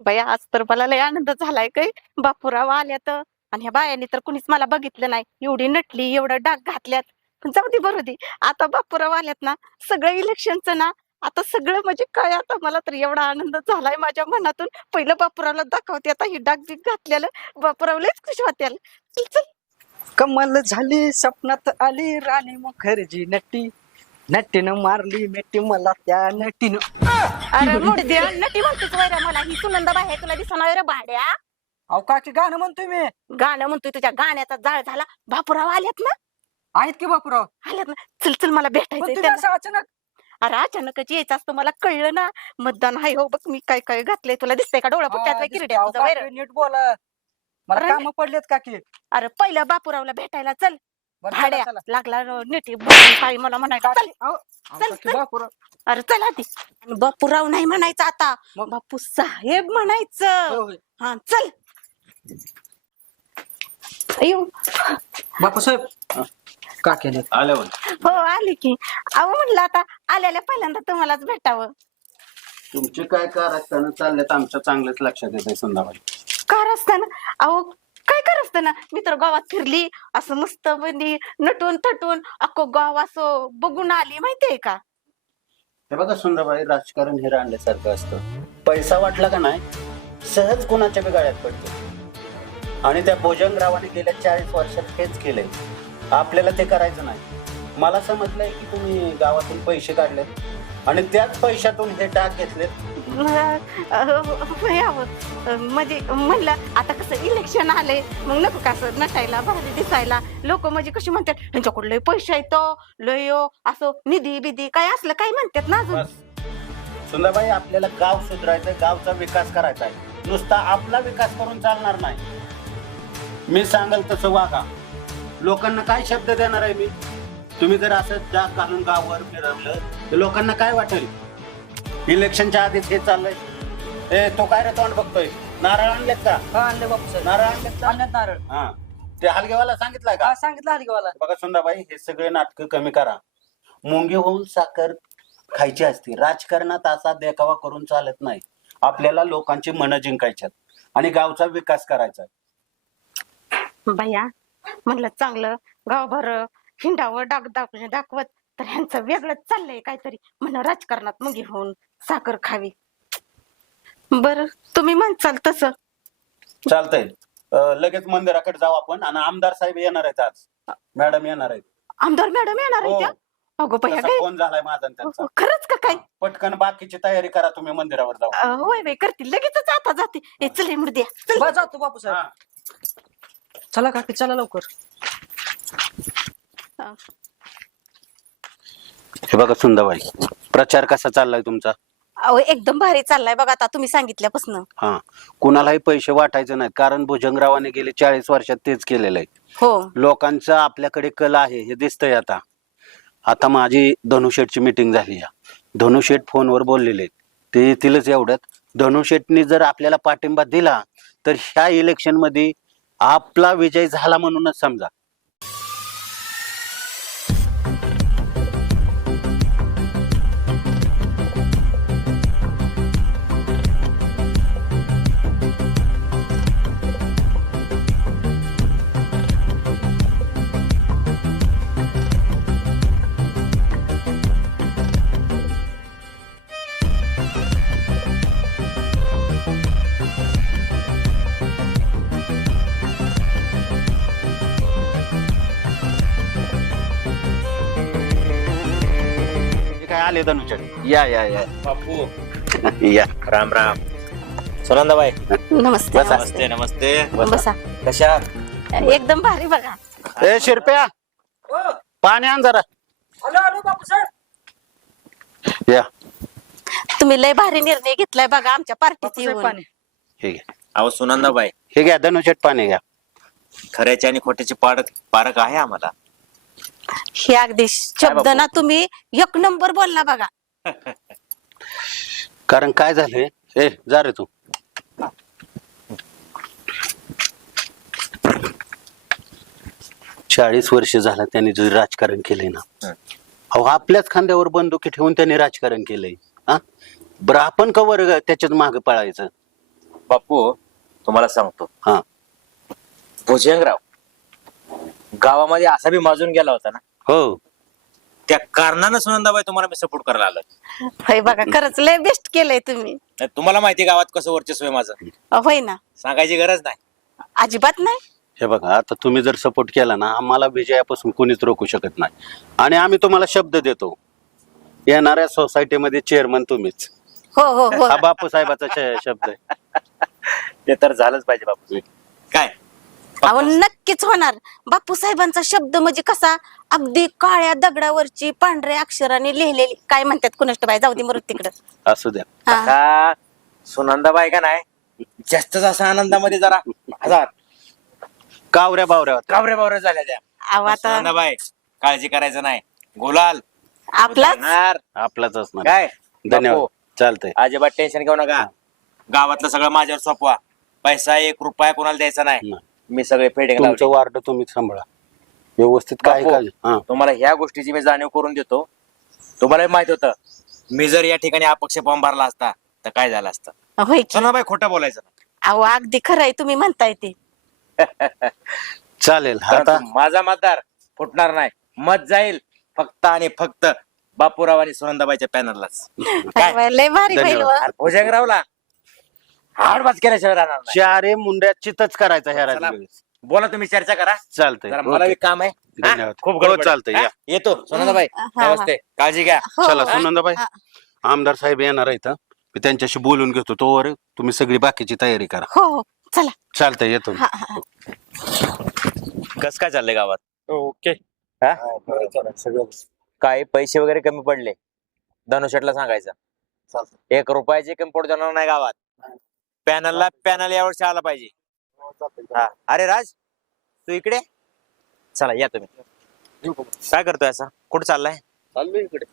बाई आज तर मला लय आनंद झालाय काय. बापूराव आल्यात आणि ह्या बायांनी तर कुणीच मला बघितलं नाही. एवढी नटली, एवढं डाग घातल्यात. पण जाऊ दे बरं दे. आता बापूराव आल्यात ना, सगळं इलेक्शनचं ना, आता सगळं म्हणजे काय, आता मला तर एवढा आनंद झालाय माझ्या मनातून. पहिलं बापूरावला दाखवते आता ही डाग बीग घातलेलं. बापूराव लयच खुश होत्याल. चल चल. कमल झाली स्वप्नात आली राणी मुखर्जी नटी नटीनं मारली मिठी मला त्या नटीनं. अरे मोड दे नटी म्हणतोच वैरा मला. ही सुनंदाबाई आहे तुला दिसणार रे भाड्या. अहो काकी गाणं म्हणतोय मी. गाणं म्हणतोय तुझ्या गाण्याचा जाळ झाला. बापूराव आल्यात ना, आहेत की बापूराव. आल्यात ना. चल चल मला पण भेटायचंय तुम्ही त्यांना. असं अचानक. अरे अचानकच यायचं असतं मला कळलं ना. मतदान आहे हो बघ मी काय काय घातलंय तुला दिसतंय का डोळा पुट्यात हा, किरड्या दिसतंय. तुझा अहो, वैर. काकी, नीट बोला. मला अरे, काम पडलेत काकी. अरे पहिलं बापूरावला भेटायला चल. बरं, चला, भाड्या चला. लागला नेटी काय मला म्हणायचं चल. काकी, अहो, अहो, चल, काकी, चल. बापूराव. अरे चल आधी. आणि बापूराव नाही म्हणायचं आता, मग? बापू साहेब म्हणायचं. होय, होय. हा चल. अयो बापूसाहेब काकीने आलं हो आली की. अहो म्हणलं आता आल्याला पहिल्यांदा तुम्हालाच भेटावं. तुमचे काय कारस्थानं चाललेत आमच्या चांगलंच लक्षात येते संध्याकाळी. कार असताना अहो काय कर असताना मी तर गावात फिरली असं मस्त म्हणजे नटून थटून अख्खं गाव असं बघून आली माहितीये का. हे बघा सुंदरबाई, राजकारण हे रांडल्यासारखं असतं. पैसा वाटला का नाही सहज कोणाच्या बी गाड्यात पडतो. आणि त्या भोजनरावाने गेल्या 40 वर्षात हेच केलंय. आपल्याला ते करायचं नाही. मला समजलंय की तुम्ही गावातून पैसे काढलेत आणि त्याच पैशातून हे डाग घेतलेत. म्हणजे म्हणलं आता कसं इलेक्शन आले मग नको का असं नटायला भारी दिसायला. लोक म्हणजे कशी म्हणतात ह्यांच्याकडे लय पैसे येतो लय असं निधी बिधी काय असलं काय म्हणतात ना अजून. बस सुंदरबाई, आपल्याला गाव सुधारायचं, गावचा विकास करायचा आहे. नुसता आपला विकास करून चालणार नाही. मी सांगल तसं वागा. लोकांना काय शब्द देणार आहे मी? तुम्ही जर असं जाग घालून गावावर फिरवलं तर लोकांना काय वाटेल? इलेक्शनच्या आधीच हे चाललंय. ए तो काय रे तोंड बघतोय? नारळ आणलेत का? हा आणले बापूसाहेब. नारळ आणलेत का? आणल्यात नारळ. हा, ते हलगेवाला सांगितलंय का? हा सांगितलं हलगेवाला. बघा सुंदाबाई, हे सगळे नाटकं कमी करा. मुंगी होऊन साखर खायची असते. राजकारणात असा देखावा करून चालत नाही. आपल्याला लोकांची मनं जिंकायच्यात आणि गावचा विकास करायचा. भैया म्हणलं चांगलं गावभर हिंडावं दाखवत तर ह्यांचं वेगळंच चाललंय काहीतरी. म्हणलं राजकारणात मुंगी होऊन साखर खावी. बर तुम्ही म्हणचाल तसं. चालतंय. लगेच मंदिराकडे जाऊ आपण. आणि आमदार साहेब येणार आहेत आज. मॅडम येणार आहेत. आमदार मॅडम येणार आहे त्या. हो. अगो भैया तसा काय फोन झालाय माझा आणि त्यांचा. खरंच का काय. पटकन बाकीची तयारी करा, तुम्ही मंदिरावर जाऊ. होय बाई करतील लगेचच आता जाते. ए चल मुर्द्या चल. बरं जातो बापूसाहेब. हा. चला काकी चला लवकर. हे बघा सुंदरबाई, प्रचार कसा चाललाय तुमचा? अहो एकदम भारी चाललाय बघा आता तुम्ही सांगितल्यापासून. हा, कुणालाही पैसे वाटायचे नाहीत, कारण भुजंगरावाने गेले 40 वर्षात तेच केलेलं आहे. हो लोकांचं आपल्याकडे कल आहे हे दिसतंय. आता आता माझी धनुशेठची मीटिंग झाली. धनुशेठ फोनवर बोललेले, ते येतीलच एवढ्यात. धनुशेठनी जर आपल्याला पाठिंबा दिला तर ह्या इलेक्शन मध्ये आपला विजय झाला म्हणूनच समजा. काय आले धनुशेठ? या या या बापू या. राम राम. सुनंदाबाई नमस्ते बसा. नमस्ते नमस्ते. बसा. कशा? एकदम भारी बघा. ए शिरप्या, हो, पाणी आण जरा. आलो आलो बापूसाहेब. या. तुम्ही लय भारी निर्णय घेतलाय बघा आमच्या पार्टीत बापूसाहेब येऊन. पाणी. हे घ्या, अहो सुनंदाबाई, हे घ्या धनुशेठ पाणी घ्या. खऱ्याची आणि खोट्याची पारख आहे आम्हाला. हे अगदी शब्द बापू? ना तुम्ही एक नंबर बोलला बघा. कारण काय झालंय, ए जा रे तू. चाळीस वर्ष झालं त्यांनी जे राजकारण केलंय ना, अहो आपल्याच खांद्यावर बंदुकी ठेवून त्यांनी राजकारण केलंय. हा, बरं आपण कवर त्याच्यात मागे पळायचं. बापू तुम्हाला सांगतो हा. भुजंगराव गावामध्ये असा बी माजून गेला होता ना, हो त्या कारणानं सुनंदाबाई तुम्हाला मी सपोर्ट करायला आलोय. होय बघा, खरंच लय बेस्ट केलंय तुम्ही. नाही, तुम्हाला माहिती गावात कसं वर्चस्व आहे माझं, होय ना, सांगायची गरज नाही. अजिबात नाही. हे बघा, आता तुम्ही जर सपोर्ट केला ना, आम्हाला विजयापासून कोणीच रोखू शकत नाही. आणि आम्ही तुम्हाला शब्द देतो, येणाऱ्या सोसायटीमध्ये चेअरमन तुम्हीच. हो हो हो. हा बापू साहेबाचा शब्द आहे. ते तर झालंच पाहिजे बापू. काय अहो नक्कीच होणार. बापू साहेबांचा शब्द म्हणजे कसा, अगदी काळ्या दगडावरची पांढऱ्या अक्षराने लिहिलेली, काय म्हणतात कुणाष्ट बाई, जाऊ दे मरू तिकडं. असू द्या. हा. का सुनंदाबाई का नाही जास्त जास्त आनंदामध्ये जरा हजार कावऱ्या बावऱ्या होत्या. कावऱ्या बावऱ्या झाल्या त्या. अहो आता सुनंदाबाई काळजी करायचं नाही, गुलाल आपलाच. उतरणार. आपलाच असणार. काय धन्यवाद. बापू, चालतंय. अजिबात टेन्शन घेऊ नका. गावातलं सगळं माझ्यावर सोपवा. पैसा 1 रुपया कोणाला द्यायचा नाही. नाही. मी सगळे फेडिंग तुमचं वार्ड तुम्हीच सांभाळा व्यवस्थित. काय बापू, काय हा तुम्हाला ह्या गोष्टीची मी जाणीव करून देतो. तुम्हाला माहित होतं, मी जर या ठिकाणी अपक्ष फॉर्म भरला असता तर काय झालं असतं. होय की. सुनंदाबाई खोटं बोलायचं नाही. अहो अगदी खरं आहे, तुम्ही म्हणताय ते. चालेल. परंतु आता माझा मतदार फुटणार नाही. मत जाईल फक्त आणि फक्त बापूराव आणि सुनंदाबाईच्या पॅनललाच. काय अरे, लय भारी धन्यवाद. बैल व. भुजंगरावला हाडबाज केल्याशिवाय राहणार नाही. चारे मुंड्या चितच करायचा ह्या चला, राजवेळेस. बोला तुम्ही, चर्चा करा. चालतंय. जरा मला ओके. बी काम आहे. हा? धन्यवाद. खूप हो, गडबड आहे. चालतंय, हा? या. येतो सुनंदाबाई. हा, हा. नमस्ते, काळजी घ्या. हो, चला हो. सुनंदाबाई, हा. आमदार साहेब येणार आहेत. मी त्यांच्याशी बोलून घेतो. तोवर तुम्ही सगळी बाकीची तयारी करा. हो हो चला. चालतंय, येतो. हा, हा. कस काय चाललंय गावात? ओके. काय पैसे वगैरे कमी पडले? धनुष्यटला सांगायचं. 1 रुपयाची कमी पडू देणार नाही गावात. पॅनल यावर्षी आला पाहिजे. हा. अरे राज, तू इकडे चला, या तुम्ही. काय करतोय असं, कुठं चाललाय? चाललोय इकडे.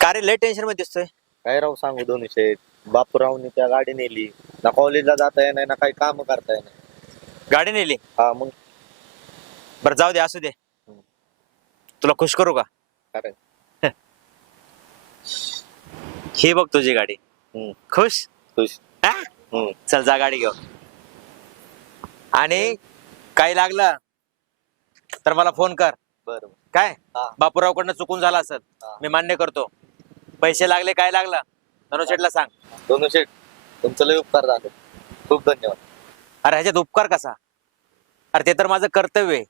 का रे, लय टेन्शन मध्ये दिसतोय. काय राव सांगू दोन्ही शेठ, बापूरावनी त्या गाडी नेली ना, कॉलेजला जाता येणार ना, काही काम करता येणार. गाडी नेली. हा मग बरं जाऊ दे, असू दे. तुला खुश करू का? काय ही बघ तुझी गाडी. हम्म. खुश? खुश. हा? हम्म. चल जा गाडी घेऊ. आणि काही लागलं तर मला फोन कर. बरं. काय हा. बापूरावकडनं चुकून झाला असेल, हा. मी मान्य करतो. पैसे लागले, काय लागलं, धनुशेटला सांग. दोन्ही शेठ, तुमचं लय उपकार झाले, खूप धन्यवाद. अरे ह्याच्यात उपकार कसा? अरे ते तर माझं कर्तव्य आहे.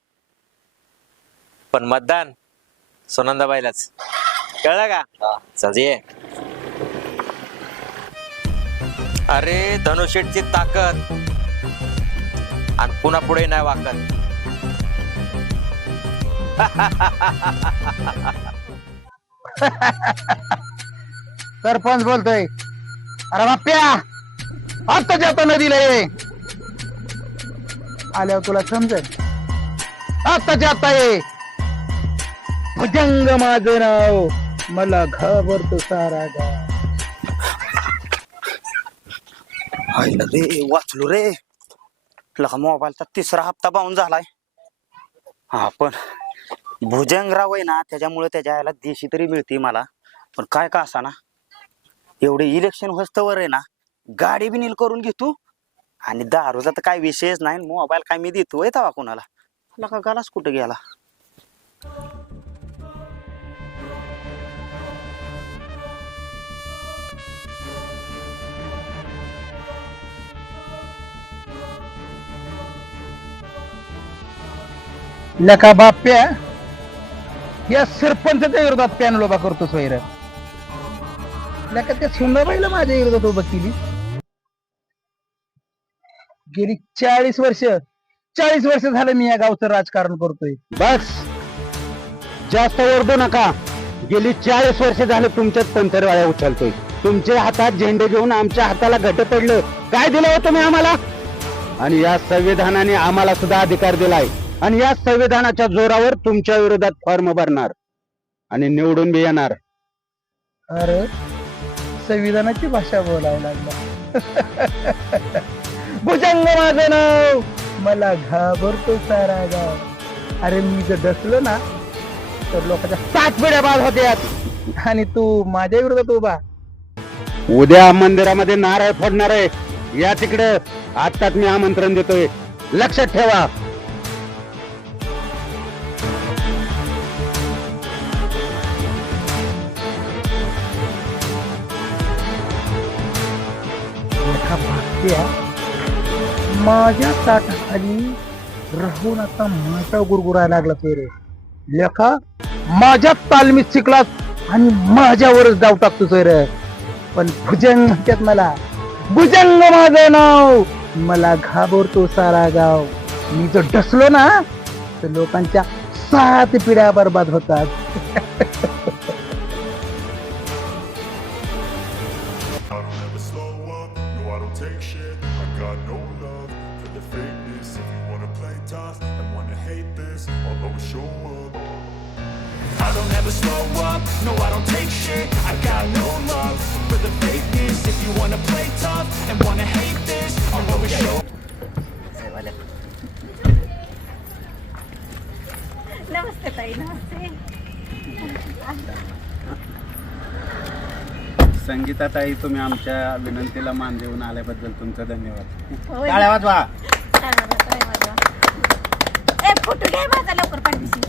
पण मतदान सुनंदाबाईलाच, कळलं का? हा. चल ये. अरे धनुशेटची ताकद आणि पुन्हा पुढे नाही वाकत. सरपंच बोलतोय. अरे बाप्प्या, आता जाता नदीला ये, आल्यावर तुला समजेल. आता जाता ये. भुजंग माझं नाव, मला घाबरतो सारा गाव. रे वाचलो रे. लका मोबाईलचा 3रा हप्ता पाहून झालाय. हा पण भुजंगराव आहे ना, त्याच्यामुळे त्याच्या याला देशी तरी मिळते मला. पण काय का असा ना, एवढे इलेक्शन होस्तवर आहे ना, गाडी बी नील करून घेतो. आणि दारूचा तर काय विषयच नाही. मोबाईल काय मी देतोय तेव्हा कोणाला. लका गालाच कुठं गेला. लका बाप्प्या, या सरपंचाच्या विरोधात पॅनल उभा करतो सोयर. लका त्या सुंदरबाईला माझ्या विरोधात उभं केली. गेली 40 वर्ष झालं मी या गावचं राजकारण करतोय. बस जास्त ओरडू नका. गेली 40 वर्ष झाले तुमच्याच पंथरवाळ्या उचलतोय. तुमच्या हातात झेंडे घेऊन आमच्या हाताला घट पडलं. काय दिलं होतं तुम्ही आम्हाला? आणि या संविधानाने आम्हाला सुद्धा अधिकार दिलाय. आणि या संविधानाच्या जोरावर तुमच्या विरोधात फॉर्म भरणार आणि निवडून बी येणार. अरे संविधानाची भाषा बोलायला लागला. भुजंग माझं नाव, मला घाबरतो सारा गाव. अरे मी जर डसलो ना तर लोकांच्या 7 पिढ्या बाद होत्यात. आणि तू माझ्या विरोधात उभा. उद्या मंदिरामध्ये नारळ फोडणार आहे. या तिकडे आत्ताच मी आमंत्रण देतोय, लक्षात ठेवा. एका भाकऱ्या माझ्या ताटाखाली राहून आता माझा गुरगुरायला लागला तो रे. लेखा माझ्याच तालमीत शिकलास आणि माझ्यावरच डाव टाकतोय रे. पण भुजंग म्हणतात मला, भुजंग माझं नाव, मला घाबरतो सारा गाव. मी जर डसलो ना तर लोकांच्या 7 पिढ्या बर्बाद होतात. I don't ever slow up, no I don't take shit. I got no love for the fakeness. If you wanna play tough and wanna hate this, I'll always show up. I don't ever slow up, no I don't take shit. I got no love for the fakeness. If you wanna play tough and wanna hate this, I'll always show up. नमस्ते ताई, नमस्ते. संगीताताई, तुम्ही आमच्या विनंतीला मान देऊन आल्याबद्दल तुमचा धन्यवाद. होय. टाळ्या वाजवा. ए, फोटो घे माझा लवकर पाठीशी.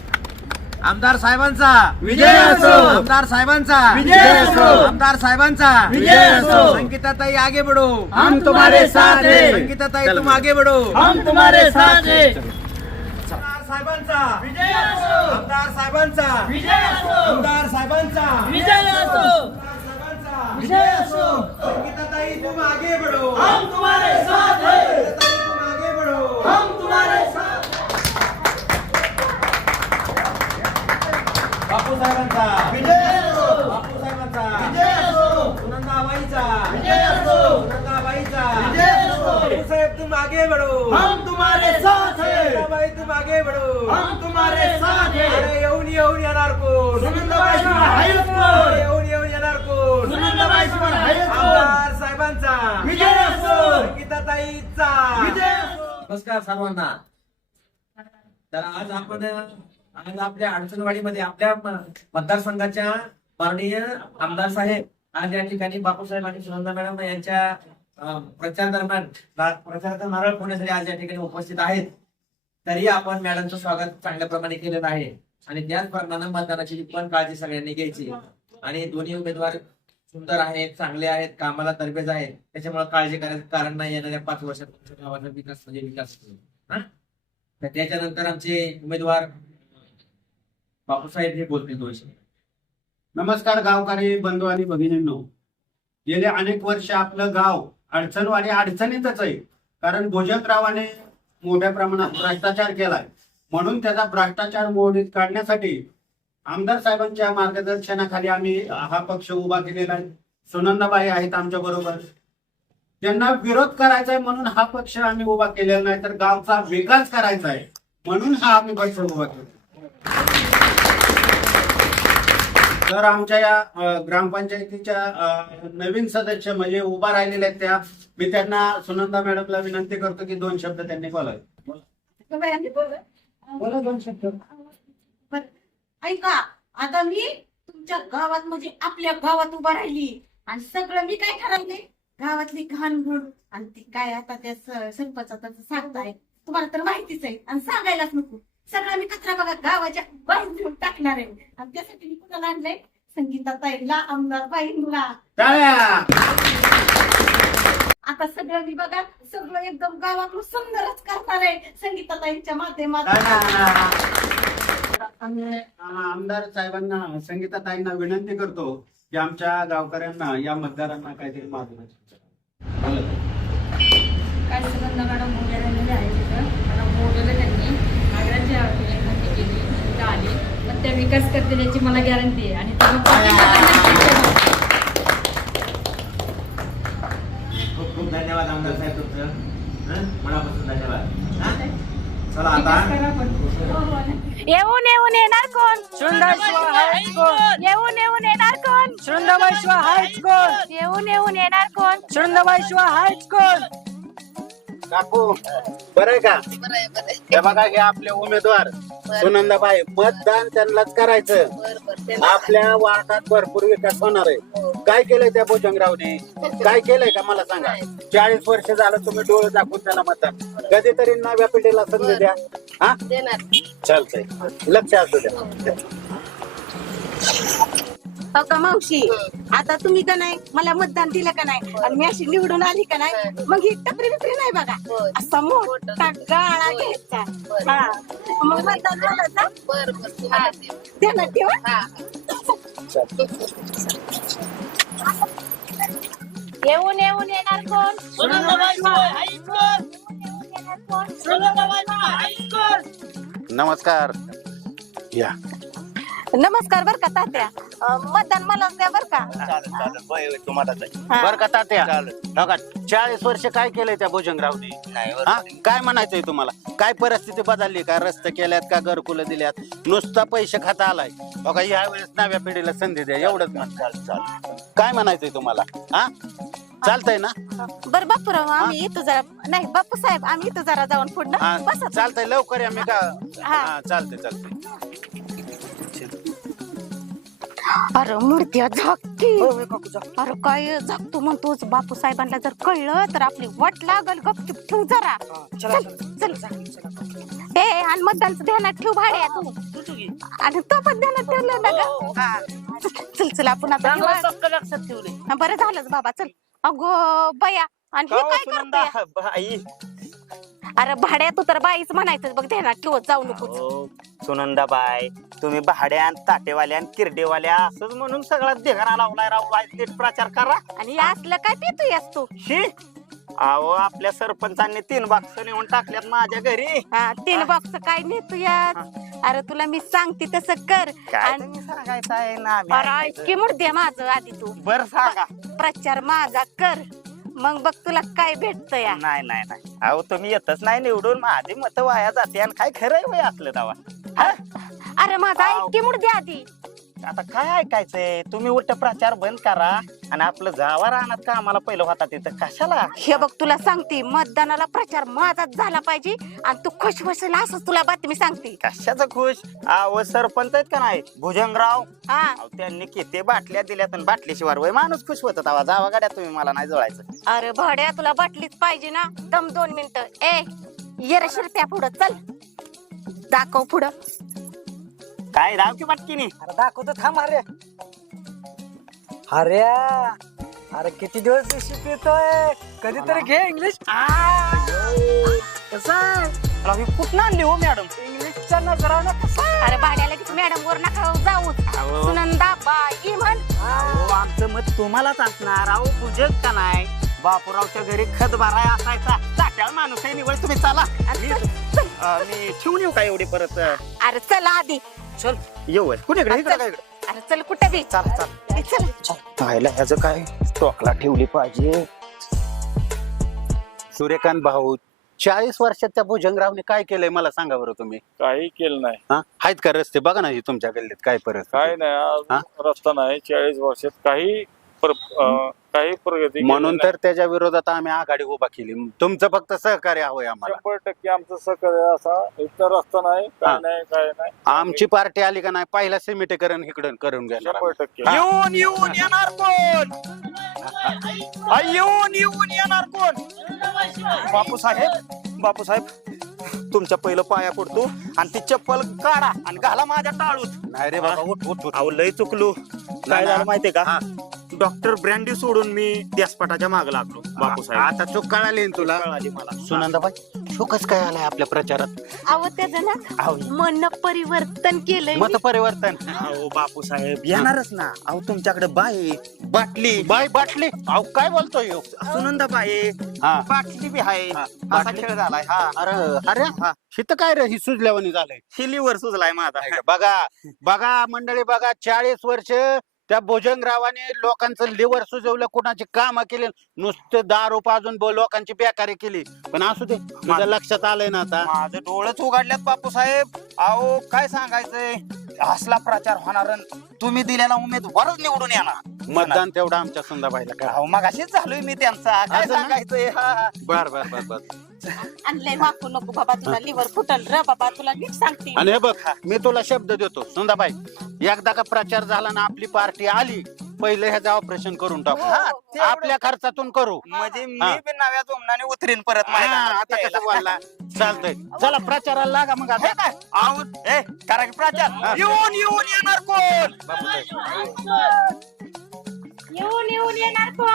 आमदार साहेबांचा विजय असो. आमदार साहेबांचा विजय असो. आमदार साहेबांचा विजय असो. संगीताताई आगे बढ़ो, हम तुम्हारे साथ हैं. संगीताताई तुम आगे बढ़ो. हम तुम्हारे साथ हैं. आमदार साहेबांचा विजय असो. आमदार साहेबांचा विजय असो. आमदार साहेबांचा विजय असो. विजय असो. संगीताताई तुम आगे बढ़ो. हम तुम्हारे साथ हैं. संगीताताई तुम आगे बढ़ो. हम तुम्हारे साथ. बापू साहेबांचा विजय असो. बापू साहेबांचा विजय असो. सुनंदाबाईचा विजय असो. सुनंदाबाईचा विजय असो. बापू साहेब तुम आगे बढ़ो. हम तुम्हारे साथ हैं. सुनंदाबाई तुम आगे बढ़ो. हम तुम्हारे साथ हैं. अरे येऊन येणार कोण? सुनंदाबाईशिवाय आहेच कोण? अरे येऊन येणार कोण? सुनंदाबाईशिवाय आहेच कोण? आमदार साहेबांचा विजय असो. संगीताताईचा विजय असो. नमस्कार सर्वांना. तर आज आपण आपल्या अडचणवाडीमध्ये आपल्या मतदारसंघाच्या माननीय आमदार साहेब आज या ठिकाणी बापूसाहेब आणि सुनंदा मॅडम यांच्या प्रचार दरम्यान प्रचाराचा नारळ फोडण्यासाठी आज या ठिकाणी उपस्थित आहेत. तरी आपण मॅडमचं स्वागत चांगल्या प्रमाणे केलेलं आहे आणि त्याचप्रमाणे मतदानाची पण काळजी सगळ्यांनी घ्यायची. आणि दोन्ही उमेदवार सुंदर आहेत, चांगले आहेत, कामाला तरबेज आहेत, त्याच्यामुळे काळजी करायचं कारण नाही. येणाऱ्या 5 वर्षात तुमच्या गावाचा विकास म्हणजे विकास होईल. तर त्याच्यानंतर आमचे उमेदवार बापूसाहेब हे बोलतील दोषी. नमस्कार गावकरी बंधू आणि भगिनींनो. गेले अनेक वर्ष आपलं गाव अडचणवाडी अडचणीतच आहे. कारण भोजनरावाने मोठ्या प्रमाणात भ्रष्टाचार केलाय. म्हणून त्याचा भ्रष्टाचार मोडीत काढण्यासाठी आमदार साहेबांच्या मार्गदर्शनाखाली आम्ही हा पक्ष उभा केलेला आहे. सुनंदाबाई आहेत आमच्या बरोबर. त्यांना विरोध करायचा आहे म्हणून हा पक्ष आम्ही उभा केलेला नाही, तर गावचा विकास करायचा आहे म्हणून हा आम्ही पक्ष उभा केला. तर आमच्या या ग्रामपंचायतीच्या नवीन सदस्य म्हणजे उभा राहिलेल्या आहेत त्या, मी त्यांना सुनंदा मॅडमला विनंती करतो की 2 शब्द त्यांनी बोलावे. बोला 2 शब्द. ऐका, आता मी तुमच्या गावात म्हणजे आपल्या गावात उभा राहिली आणि सगळं मी काय ठरवले, गावातली घाणघुण आणि ती काय आता त्या सरपंचाचं सांगताय तुम्हाला तर माहितीच आहे आणि सांगायलाच नको. सगळं मी कचरा बघा गावाच्या बाहेर घेऊन टाकणार आहे आणि त्यासाठी मी कुणाला आणलंय, संगीताताईला, आमदार बाईंना. आता सगळं मी बघा सगळं एकदम गावातलं सुंदरच करणार आहे संगीताताईंच्या माध्यमातून. आमदार साहेबांना, संगीताताईंना विनंती करतो की आमच्या गावकऱ्यांना, या मतदारांना काहीतरी मार्गदर्शन काय सुनंदा मॅडम उभे राहिलेले आहे तिथं. मला बोलवलं त्यांनी, आग्रहाची विनंती केली, तिथं आली, पण त्या विकास करतील याची मला गॅरंटी आहे आणि खूप खूप धन्यवाद आमदार साहेब तुमचं. मनापासून धन्यवाद. चला आता येऊन येऊन येणार कोण? येऊन येऊन येणार कोण? येऊन येऊन येणार कोण? काकू बरं आहे का हे बघा हे आपले उमेदवार सुनंदाबाई मतदान त्यांनाच करायचं आपल्या वार्डात भरपूर विकास होणार आहे काय केलंय त्या भुजंगरावने काय केलंय का मला सांगा 40 वर्ष झालं तुम्ही डोळे दाखवून त्याला मतदान कधीतरी नव्या पिढीला संधी द्या हा चालतंय लक्ष असू द्या हो का मावशी आता तुम्ही का नाही मला मतदान दिलं का नाही आणि मी अशी निवडून आली का नाही मग ही टपरी बिपरी नाही बघा असा मोठा गाळा घ्यायचा हा मग मतदान झालं ना देणार ठेवा येऊन येऊन येणार कोण नमस्कार या नमस्कार बर का तात्या मतदान मला द्या बर का बर का तात्या बघा 40 वर्ष काय केलंय त्या भुजंगरावने हा काय म्हणायचंय तुम्हाला काय परिस्थिती बदलली का रस्ते केल्यात का घरकुलं दिल्यात नुसता पैसे खाता आलाय बघा यावेळेस नव्या पिढीला संधी द्या एवढंच म्हण काय म्हणायचंय तुम्हाला हा चालतंय ना बर बापूराव आम्ही येतो जरा नाही बापू साहेब आम्ही येतो जरा जाऊन पुढं बसा चालतंय लवकर या मी का हा. हा चालतंय अरे मूर्त्या झाकी अरे काय झाकतो म्हणतोच बापू साहेबांना जर कळलं तर आपली वाट लागल गपचूप ठेव जरा चल ए आणि मतदानचं ध्यानात ठेव भाड्या तू आणि तो पण ध्यानात ठेवलं ना ग चल आपण आता लक्षात ठेवले बरं झालंच बाबा चल अगो बया आणि हे काय करते अरे भाड्या तू तर बाईच म्हणायचं बघ ध्यानात ठेवत जाऊ नको सुनंदाबाई तुम्ही भाड्यान ताटेवाल्यान किरडेवाल्या असंच म्हणून सगळा देघाना लावलाय रावलाय नीट प्रचार करा आणि असलं काय पितोयस तू शी अहो आपल्या सरपंचांनी 3 बॉक्स नेऊन टाकल्यात माझ्या घरी हा 3 बॉक्स काय नेतोयात अरे तुला मी सांगते तसं कर काय तुम्ही सांगायचं आहे ना अरे ऐकी मुर्दे माझं आधी तू बर सांगा प्रचार माझा कर मग बघ तुला काय भेटत या नाही अहो तुम्ही येतच नाही निवडून माझी मत वाया जाते आणि काय खरंय वय असलं दावा अरे माझा ऐकी मुर्दे आधी आता काय ऐकायचंय तुम्ही उलट प्रचार बंद करा आणि आपलं जावा राहणार का आम्हाला पहिलं होता तिथं कशाला हे बघ तुला सांगते मतदानाला प्रचार माझाच झाला पाहिजे आणि तू खुश बसेल असंच तुला बातमी सांगते कशाचं खुश अहो सरपंच आहेत का नाही भुजंगराव हा अहो, त्यांनी किती बाटल्या दिल्यात आणि बाटलीशिवाय वय माणूस खुश होत तवा जावा गाड्या तुम्ही मला नाही जवळायचं अरे भाड्या तुला बाटलीच पाहिजे ना दम 2 मिनिटं ए ये रे शिरत्या पुढं चल दाखव पुढं काय राव की बाटकीनी अरे दाखवतो थांब अरे अरे किती दिवस शिकतोय कधीतरी घे इंग्लिश राव कुठं आणली हो मॅडम इंग्लिशच्या नजरानं अरे भाड्याला की मॅडम वर नका जाऊ सुनंदा बाई म्हण अहो, आमचं मत तुम्हालाच असणार अहो पूजक का नाही बापूरावच्या घरी खत भराय असायचा चाट्याळ माणूस आहे निवड तुम्ही चला मी ठेवून येऊ का एवढी परत अरे चल आधी चल येऊ कुणीकडे इकडे काय अरे चल कुठं बी चल पाहिला ह्याचं काय स्टॉकला ठेवली पाहिजे सूर्यकांत भाऊ 40 वर्षात त्या भुजंगरावने काय केलंय मला सांगा बरं तुम्ही काही केलं नाही हा आहेत का रस्ते बघा ना हे तुमच्या गल्लीत काय परत काय नाही आज रस्ता नाही 40 वर्षात काही काही प्रगती म्हणून तर त्याच्या विरोधात आम्ही आघाडी उभा केली तुमचं फक्त सहकार्य हवंय आम्हाला 100% आमचं सहकार्य असा इथं रस्ता नाही काय नाही काय नाही आमची पार्टी आली का नाही पहिला सिमेंटीकरण इकडं करून घ्यायला 100% येऊन येणार कोण येऊन येणार कोण बापू साहेब तुमच्या पहिलं पाया पडतो आणि ती चप्पल काढा आणि घाला माझ्या टाळूत नाही रे बाबा उठ अहो लय चुकलो काय झालं माहितीये का डॉक्टर ब्रँडी सोडून मी व्यासपीठाच्या माग लागलो बापू साहेब आता चूक कळाली ना तुला कळाली मला सुनंदाबाई शोकच काय आलाय आपल्या प्रचारात अहो त्याचं ना मन परिवर्तन केलंय मत परिवर्तन अहो बापू साहेब येणारच ना अहो तुमच्याकडे बाई बाटली बाटली अहो काय बोलतोय ह्यो? सुनंदा बाई हा बाटली बी आहे असा बाटली? खेळ झालाय हा अरे हिथं काय रे ही सुजल्यावानी झालंय शिलीवर सुजलाय माझा बघा मंडळी बघा 40 वर्ष त्या भुजंगरावाने लोकांचं लिव्हर सुजवलं कुणाची कामं केली नुसतं दारू पाजून लोकांची बेकारी केली पण असू दे तुझ्या लक्षात आलंय ना आता माझं डोळंच उघडल्यात बापू साहेब अहो काय सांगायचंय असला प्रचार होणार तुम्ही दिलेला उमेदवारच निवडून येणार मतदान तेवढं आमच्या सुंदाबाईला करा. अहो मगाशीच झालोय मी त्यांचा काय असं ना? सांगायचंय हा. बर बर बर बर. आणलंय माफू नको बाबा, तुला लिव्हर फुटल र बाबा, तुला नीट सांगते. आणि हे बघ मी तुला शब्द देतो सुंदाबाई, एकदा का प्रचार झाला ना आपली पार्टी आली, पहिले ह्याचं ऑपरेशन करून टाकू. हा, तेवढं. आपल्या खर्चातून करू. म्हणजे मी हा. बी नव्या जोमनाने उतरीन परत हा, मैदानात. आता कसं बोलला चालतंय. चला प्रचाराला लागा मग हे आता. काय? अहो, ए, करा की प्रचार. हा. येऊन येणार कोण? येऊन येणार कोण?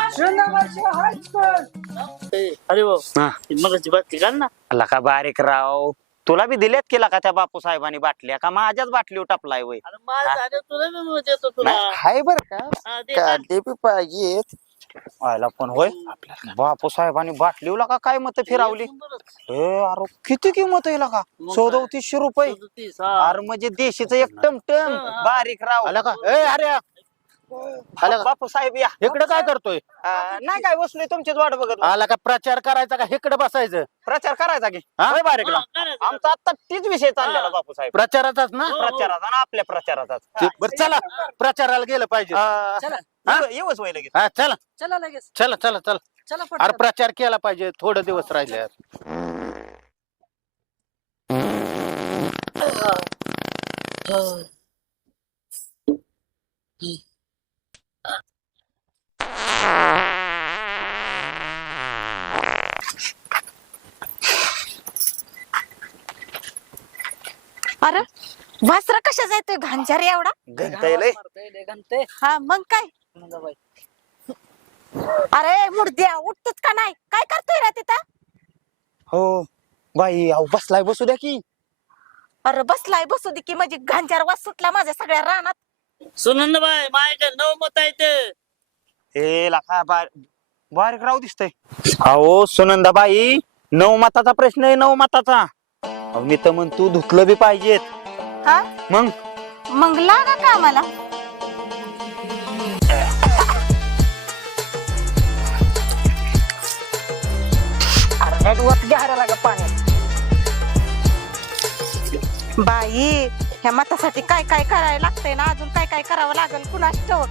अरे हा. मग बातमी काढ ना. लका बारीक राव, तुला बी दिल्यात केला का त्या बापू साहेबांनी बाटल्या का माझ्याच बाटलीवर टापलाय वय? तुला देतो तुला. नाही, हाय बर का हा, दे. काढले बी पाहिजेत. व्हायला पण होय बापू साहेबांनी बाटलीवला का काय मत फिरावली? अरे किती किंमत आहे का? 3400 रुपये. अरे म्हणजे देशीचं एक टमटम बारीक राव. आला का? ए अरे आला का? बापू साहेब या. इकडे काय करतोय? नाही काय बसलोय तुमचीच वाट बघत. आला का? प्रचार करायचा का इकडे बसायचं? प्रचार करायचा की हा? होय बारीक राव. आमचा आता तीच विषय चाललेला बापू साहेब. प्रचाराचाच ना? प्रचाराचा ना आपल्या प्रचाराचा. बरं चला प्रचाराला गेलं पाहिजे. येऊच वय लगेच. हा चला चला लगेच. चला चला चला. चला अरे प्रचार केला पाहिजे, थोडे दिवस राहिले. अरे वासरा कशाचा येतोय घांजार एवढा? घंटा हा मग काय? अरे मुर्द्या उठतोच का नाही? काय करतोय रे तिथं? हो बाई, अहो बसलाय बसू द्या की. अरे बसलाय बसू दे की, म्हणजे घांजार वास सुटला माझ्या सगळ्या रानात. सुनंदबाई माझ्या नऊ मत आहेत. हे लाखा बारीक राव दिसतंय. अहो सुनंदाबाई, 9 मताचा प्रश्न आहे, 9 मताचा. अहो मी तर म्हणतो धुतलं बी पाहिजेत. हा मग लागा का आम्हाला? बाई ह्या मतासाठी काय काय करायला लागतंय ना, अजून काय काय करावं लागेल कुणास ठाऊक.